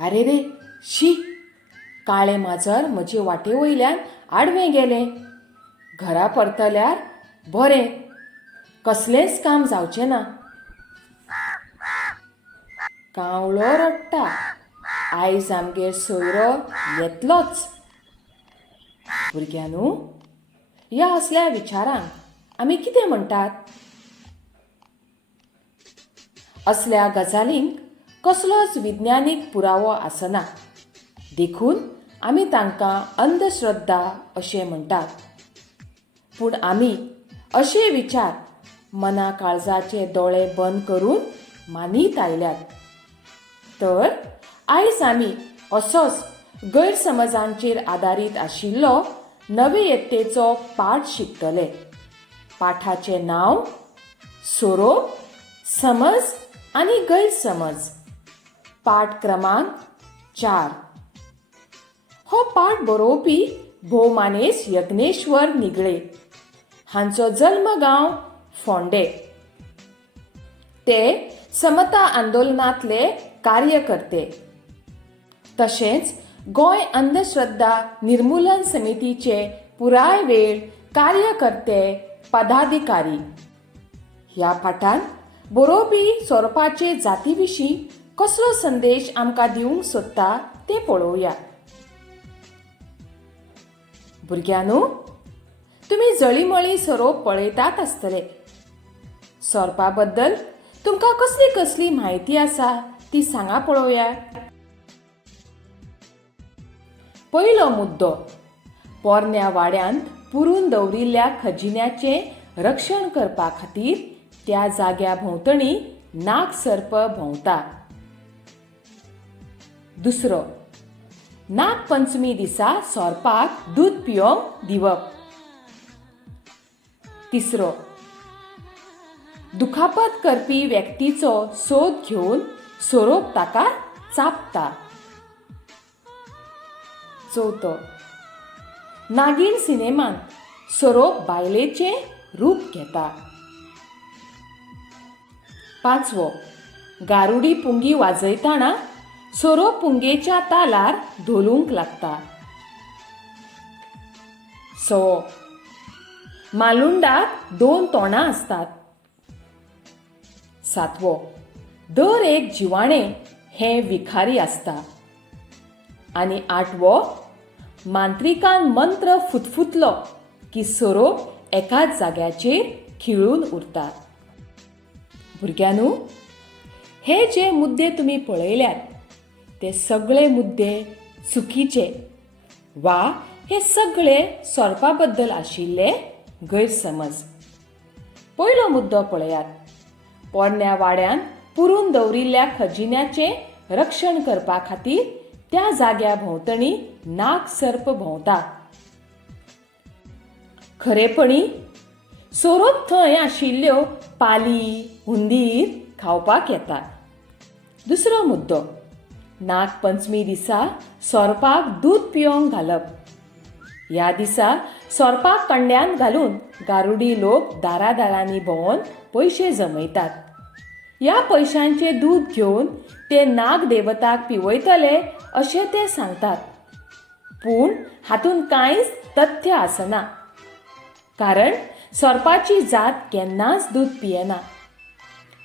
आरे रे, शी. काळें माजर म्हजे वाटे वयल्यान आडवें गेलें. घरा परतल्यार बरें, कसलेंच काम जावचें ना. कावळो रडटा, आयज आमगेर सोयरो येतलोच. भुरग्यांनो, ह्या असल्या विचारांक आमी कितें म्हणटात? असल्या गजालींक कसलोच विज्ञानीक पुरावो आसना. देखून आमी तांकां अंधश्रद्धा अशें म्हणटात. पूण आमी अशे विचार मना काळजाचे दोळे बंद करून मानीत आयल्यात. तर आयज आमी असोच गैरसमजांचेर आदारीत आशिल्लो नवे यत्तेचो पाठ शिकतले. पाठाचें नांव सोरोप, समज आनी गैरसमज. पाठ क्रमांक 4. हो पाठ बरोवपी भोवमानेस यज्ञेश्वर निगळे. हांचो जल्मगांव फोंडे. ते समता आंदोलनांतले कार्यकर्ते. तशेंच गोंय अंधश्रद्धा निर्मुलन समितीचे पुराय वेळ कार्यकर्ते पदाधिकारी. ह्या पाठांत बरोवपी सोरपाचे जाती विशीं कसलो संदेश आमकां दिवंक सोदता तें पळोवया. भुरग्यांनो, तुमी जळीमळी सोरोप पळयतात आसतले. सोरपा बद्दल तुमकां कसली कसली म्हायती आसा ती सांगा पळोवया. पयलो मुद्दो. पोरन्या वाड्यांत पुरून दवरिल्ल्या खजिन्याचें रक्षण करपा खातीर त्या जाग्या भोंवतणी नाग सर्प भोंवता. दुसरो. नागपंचमी दिसा सोरपाक दूद पिवंक दिवप. तिसरो. दुखापत करपी व्यक्तीचो सोद घेवन सोरोप ताका चाबता. चवथो. नागीण सिनेमांत सोरोप बायलेचें रूप घेता. पांचवो. गारुडी पुंगी वाजयतना सोरोप पुंगेच्या तालार धोलूंक लागता. सवो. मालुंडाक 2 तोंडां आसतात. सातवो. दर एक जिवाणें हें विखारी आसता. आनी आठवो. मांत्रिकान मंत्र फुतफुतलो की सोरोप एकाच जाग्याचेर खिळून उरता. भुरग्यांनो, हे जे मुद्दे तुमी पळयल्यात ते सगळे मुद्दे चुकीचे वा हे सगळे सोरपा बद्दल आशिल्ले गैरसमज. पयलो मुद्दो पळयात. पोरन्या वाड्यान पुरून दवरिल्ल्या खजिन्याचें रक्षण करपा खातीर त्या जाग्या भोंवतणी नाग सर्प भोंवता. खरेपणी सोरोप थंय आशिल्ल्यो पाली, हुंदीर खावपाक येतात. दुसरो मुद्दो. नागपंचमी दिसा सोरपाक दूद पिवंक घालप. ह्या दिसा सोरपाक कंड्यान घालून गारुडी लोक दारादारांनी भोंवन पयशे जमयतात. ह्या पयशांचें दूद घेवन ते नाग देवताक पिवयतले अशें ते सांगतात. पूण हातूंत कांयच तथ्य आसना. कारण सोरपाची जात केन्नाच दूद पियेना.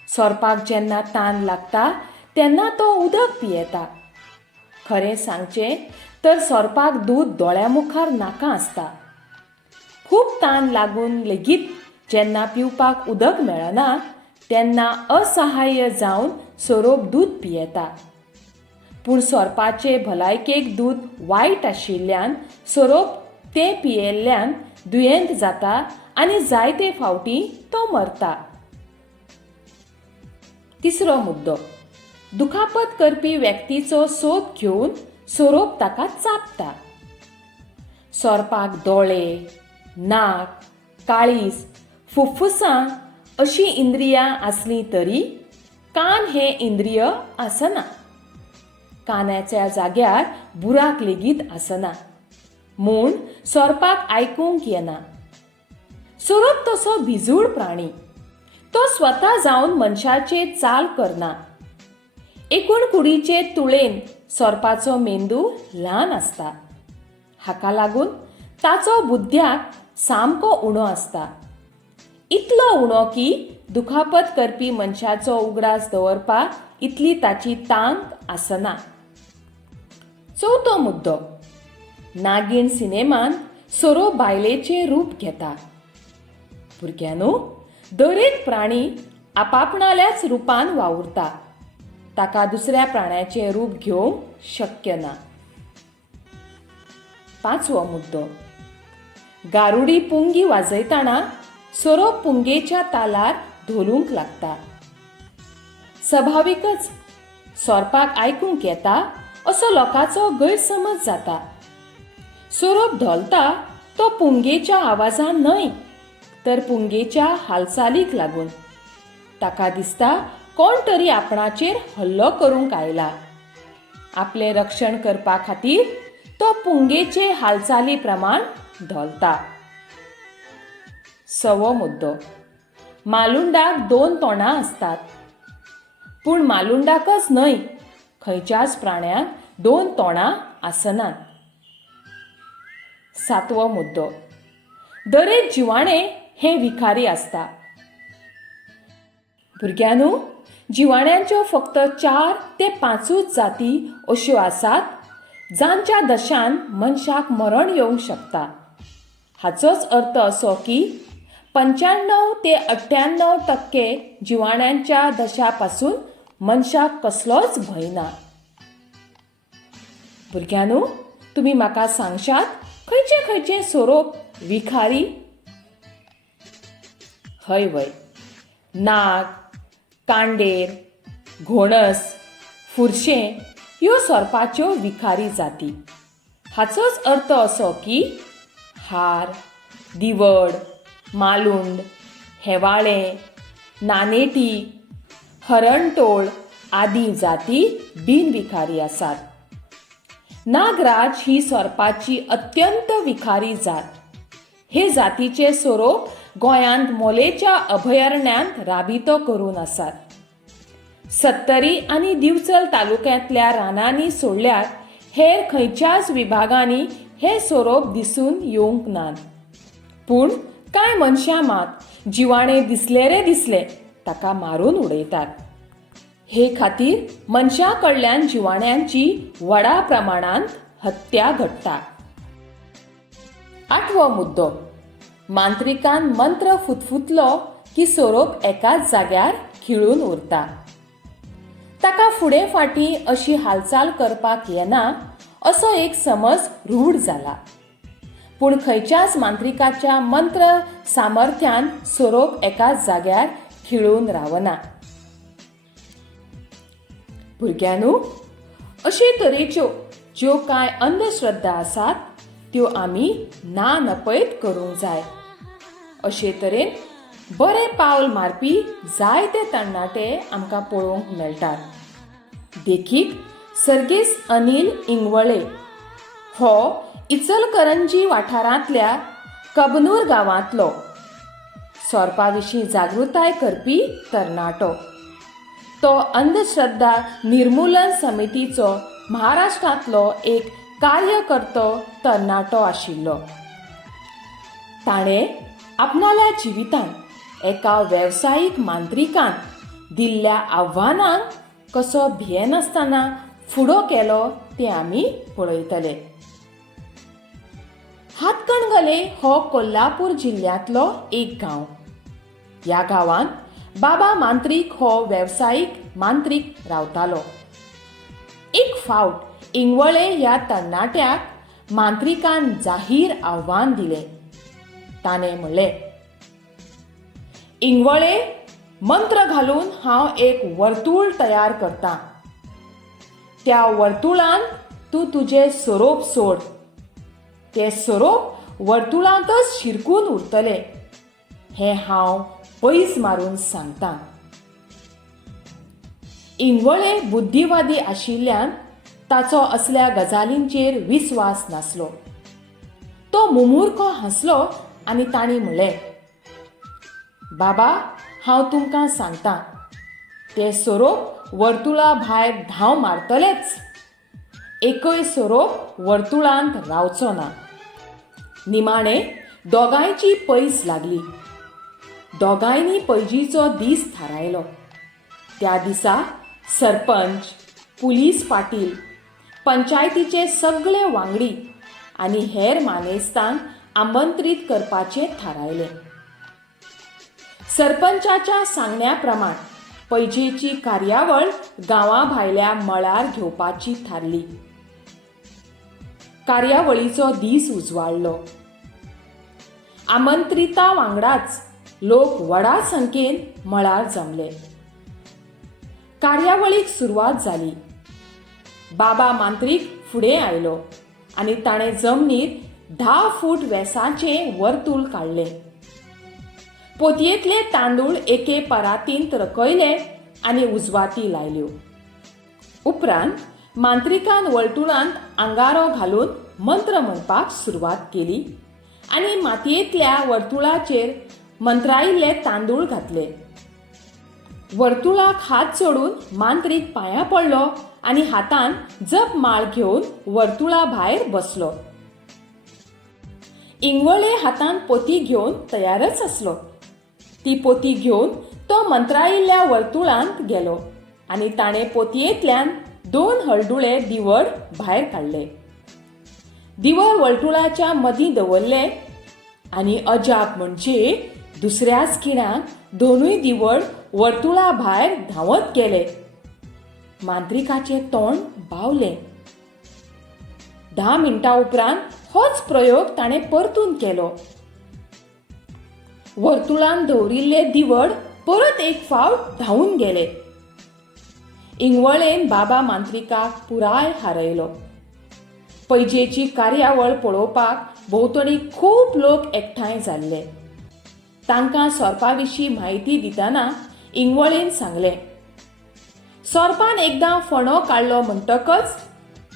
सोरपाक जेन्ना तान लागता तेन्ना तो उदक पियेता. खरें सांगचें तर सोरपाक दूद दोळ्या मुखार नाका आसता. खूब तान लागून लेगीत जेन्ना पिवपाक उदक मेळना तेन्ना असहाय्य जावन सोरोप दूद पियेता. पूण सोरपाचे भलायकेक दूद वायट आशिल्ल्यान सोरोप तें पियेल्ल्यान दुयेंत जाता आनी जायते फावटी तो मरता. तिसरो मुद्दो. दुखापत करपी व्यक्तीचो सोद घेवन सोरोप ताका चाबता. सोरपाक दोळे, नाक, काळीज, फुफ्फुसां अशी इंद्रियां आसलीं तरी कान हें इंद्रिय आसना. कानाच्या जाग्यार बुराक लेगीत आसना. म्हूण सोरपाक आयकूंक येना. सोरोप तसो भिजूड प्राणी. तो स्वता जावन मनशाचे चाल करना. एकूण कुडीचे तुळेन सोरपाचो मेंदू ल्हान आसता. हाका लागून ताचो बुद्ध्याक सामको उणो आसता. इतलो उणो की दुखापत करपी मनशाचो उगडास दवरपाक इतली ताची तांक आसना. चवथो मुद्दो. नागीण सिनेमान सोरो बायलेचें रूप घेता. भुरग्यांनो, दर एक प्राणी आपापणाल्याच रुपान वावुरता. ताका दुसऱ्या प्राण्याचें रूप घेवंक शक्य ना. पांचवो मुद्दो. गारुडी पुंगी वाजयतना सोरो पुंगेच्या तालार धोलूंक लागता. स्वाभाविकच सोरपाक आयकूंक येता असो लोकांचो गैरसमज जाता. सोरोप धोलता तो पुंगेच्या आवाजान न्हय, तर पुंगेच्या हालचालीक लागून. ताका दिसता कोण तरी आपणाचेर हल्लो करूंक आयला. आपले रक्षण करपा खातीर तो पुंगेचे हालचाली प्रमाण धोलता. सवो मुद्दो. मालुंडाक 2 तोंडां आसतात. पूण मालुंडाकच न्हय, खंयच्याच प्राण्याक 2 तोंडां आसनात. सातवो मुद्दो. दरेक जिवाणें हें विखारी आसता. भुरग्यांनो, जिवाण्यांच्यो फक्त 4 ते 5 जाती अश्यो आसात जांच्या दशान मनशाक मरण येवंक शकता. हाचोच अर्थ असो की 95 ते 98% जिवाण्यांच्या दशापासून मनशाक कसलोच भंय ना. भुरग्यांनो, तुमी म्हाका सांगशात खंयचे खंयचे सोरोप विखारी? हय वय, नाग, कांडेर, घोणस, फुरशें ह्यो सोरपाच्यो विखारी जाती. हाचोच अर्थ असो की हार, दिवड, मालुंड, हेवाळें, नानेटी, हरणटोळ आदी जाती बिनविखारी आसात. नागराज ही सोरपाची अत्यंत विखारी जात. हे जातीचे सोरोप गोंयांत मोलेच्या अभयारण्यांत राबितो करून आसात. सत्तरी आनी दिवचल तालुक्यांतल्या रानांनी सोडल्यार हेर खंयच्याच विभागांनी हे सोरोप दिसून येवंक नात. पूण कांय मनशां मात जिवाणें दिसले रे दिसले ताका मारून उडयतात. हे खातीर मनशां कडल्यान जिवाण्यांची व्हडा प्रमाणांत हत्या घडटा. आठवो मुद्दो. मांत्रिकान मंत्र फुतफुतलो की सोरोप एकाच जाग्यार खिळून उरता. ताका फुडें फाटीं अशी हालचाल करपाक येना असो एक समज रूढ जाला. पूण खंयच्याच मांत्रिकाच्या मंत्र सामर्थ्यान सोरोप एकाच जाग्यार खिळून रावना. भुरग्यांनो, अशे तरेच्यो ज्यो कांय अंधश्रद्धा आसात त्यो आमी ना नपयत करूंक जाय. अशे तरेन बरे पावल मारपी जायते तरणाटे आमकां पळोवंक मेळटात. देखीक सर्गेस अनिल इंगवळे हो इचलकरंजी वाठारांतल्या कबनूर गांवांतलो सोरपा विशीं जागृताय करपी तरणाटो. तो अंधश्रद्धा निर्मुलन समितीचो महाराष्ट्रांतलो एक कार्यकर्तो तरणाटो आशिल्लो. ताणें आपणाल्या जिवितांत एका वेवसायीक मांत्रिकान दिल्ल्या आव्हानांक कसो भियेनासतना फुडो केलो तें आमी पळयतले. हातकणंगले हो कोल्हापूर जिल्ल्यांतलो एक गांव. ह्या गांवांत बाबा मांत्रीक हो वेवसायीक मांत्रीक रावतालो. एक फावट इंगवळे ह्या तरणाट्याक मांत्रिकान जाहीर आव्हान दिलें. ताणें म्हणलें, इंगवळे, मंत्र घालून हांव एक वर्तुळ तयार करतां. त्या वर्तुळांत तूं तुजें सोरोप सोड. तें सोरोप वर्तुळांतच शिरकून उरतलें. हें हांव पयस मारून सांगतां. इंगवळे बुद्धीवादी आशिल्ल्यान ताचो असल्या गजालींचेर विस्वास नासलो. तो मुमुर्खो हांसलो आनी तांणी म्हणलें, बाबा, हांव तुमकां सांगतां, तें सोरोप वर्तुळा भायर धांव मारतलेच. एकय सोरोप वर्तुळांत रावचो ना. निमाणे दोगांयची पैस लागली. दोगांयनी पैजीचो दीस थारायलो. त्या दिसा सरपंच, पुलीस पाटील, पंचायतीचे सगळे वांगडी आनी हेर मानेस्तांक आमंत्रीत करपाचें थारायलें. सरपंचाच्या सांगण्या प्रमाण पैजेची कार्यावळ गांवा भायल्या मळार घेवपाची थारली. कार्यावळीचो दीस उजवाडलो. आमंत्रिता वांगडाच लोक व्हडा संख्येन मळार जमले. कार्यावळीक सुरवात जाली. बाबा मांत्रीक फुडें आयलो आनी ताणें जमनीर 10 फूट व्यासाचें वर्तुळ काडलें. पोतयेंतले तांदूळ एके परातींत रकयले आनी उजवाती लायल्यो. उपरांत मांत्रिकान वर्तुळांत आंगारो घालून मंत्र म्हणपाक सुरवात केली आनी मातयेंतल्या वर्तुळाचेर मंत्रायिल्ले तांदूळ घातले. वर्तुळाक हात जोडून मांत्रीक पांयां पडलो आनी हातान जप माळ घेवन वर्तुळा भायर बसलो. इंगवळे हातान पोती घेवन तयारच आसलो. ती पोती घेवन तो मंत्रायिल्ल्या वर्तुळांत गेलो आनी ताणें पोतयेंतल्यान 2 हळदुळे दिवड भायर काडले. दिवड वर्तुळाच्या मदीं दवरले आनी अजाप म्हणजे दुसऱ्याच खिणाक 2 दिवड वर्तुळा भायर धांवत गेले. मांत्रिकाचें तोंड बावलें. 10 मिनटां उपरांत होच प्रयोग ताणें परतून केलो. वर्तुळांत दवरिल्ले दिवड परत एक फावट धांवून गेले. इंगवळेन बाबा मांत्रिकाक पुराय हारयलो. पैजेची कार्यावळ पळोवपाक भोंवतणी खूब लोक एकठांय जाल्ले. तांकां सोरपा-विशीं म्हायती दितना इंगवळेन सांगलें, सोरपान एकदां फोंडो काडलो म्हणटकच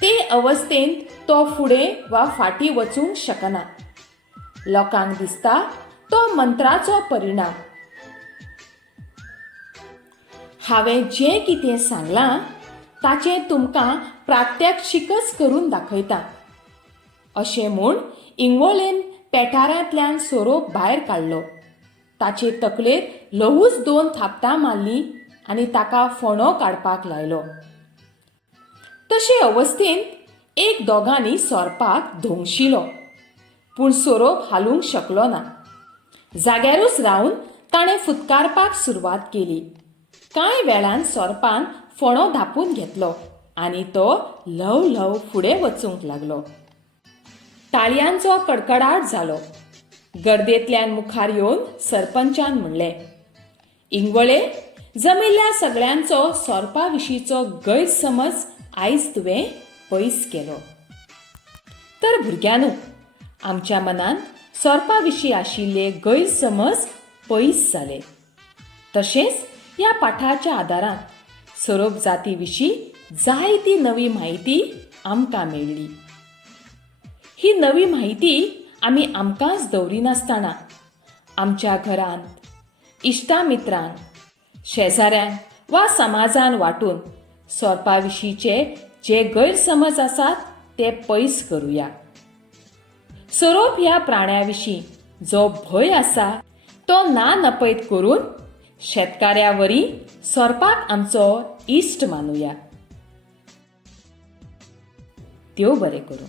ते अवस्थेंत तो फुडें वा फाटीं वचूंक शकना. लोकांक दिसता तो मंत्राचो परिणाम. हांवें जें कितें सांगलां ताचें तुमकां प्रात्यक्षिकच करून दाखयतां. अशें म्हूण इंगवळेन पेटाऱ्यांतल्यान सोरोप भायर काडलो. ताचे तकलेर ल्हवूच 2 थापटां मारलीं आनी ताका फोंडो काडपाक लायलो. तशे अवस्थेंत एक दोगांनी सोरपाक धोंगशिलो, पूण सोरोप हालूंक शकलो ना. जाग्यारूच रावन ताणें फुतकारपाक सुरवात केली. कांय वेळान सोरपान फोंडो धापून घेतलो आनी तो ल्हव ल्हव फुडें वचूंक लागलो. ताळयांचो कडकडाट जालो. गर्देंतल्यान मुखार येवन सरपंचान म्हणलें, इंगवळे, जमिल्ल्या सगळ्यांचो सोरपा-विशींचो गैरसमज आयज तुवें पयस केलो. तर भुरग्यांनो, आमच्या मनांत सोरपा-विशीं आशिल्ले गैरसमज पयस जाले. तशेंच ह्या पाठाच्या आदारान सोरोप जाती विशीं जायती नवी म्हायती आमकां मेळ्ळी. ही नवी म्हायती आमी आमकांच दवरिनासतना आमच्या घरांत, इश्टामित्रांक, शेजाऱ्यांक वा समाजान वांटून सोरपा-विशींचे जे गैरसमज आसात ते पयस करुया. सोरोप ह्या प्राण्या विशीं जो भंय आसा तो ना नपयत करून शेतकाऱ्यावरी सोरपाक आमचो इश्ट मानुया. देव बरें करूं.